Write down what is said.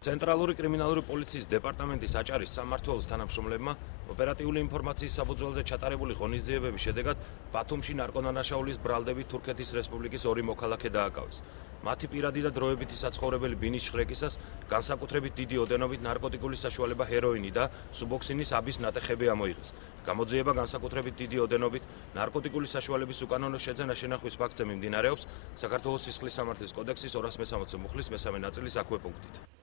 ცენტრალური კრიმინალური პოლიციის დეპარტამენტის აჭარის სამმართველოს თანამშრომლებმა ოპერატიული ინფორმაციის საფუძველზე ჩატარებული ღონისძიებების შედეგად ბათუმში ნარკოდანაშაულის ბრალდებით თურქეთის რესპუბლიკის 2 მოქალაქე დააკავეს. მათი პირადი და დროებითი საცხოვრებელი ბინის შხრეკისას განსაკუთრებით დიდი ოდენობით ნარკოტიკული საშუალება ჰეროინი და სუბოქსინის აბის ნატეხები ამოიღეს. გამოძიება განსაკუთრებით დიდი ოდენობით ნარკოტიკული საშუალების უკანონო შეძენა შენახვის ფაქტზე მიმდინარეობს საქართველოს სისხლის სამართლის კოდექსის 260 მუხლის მესამე ნაწილის აქვე პუნქტით.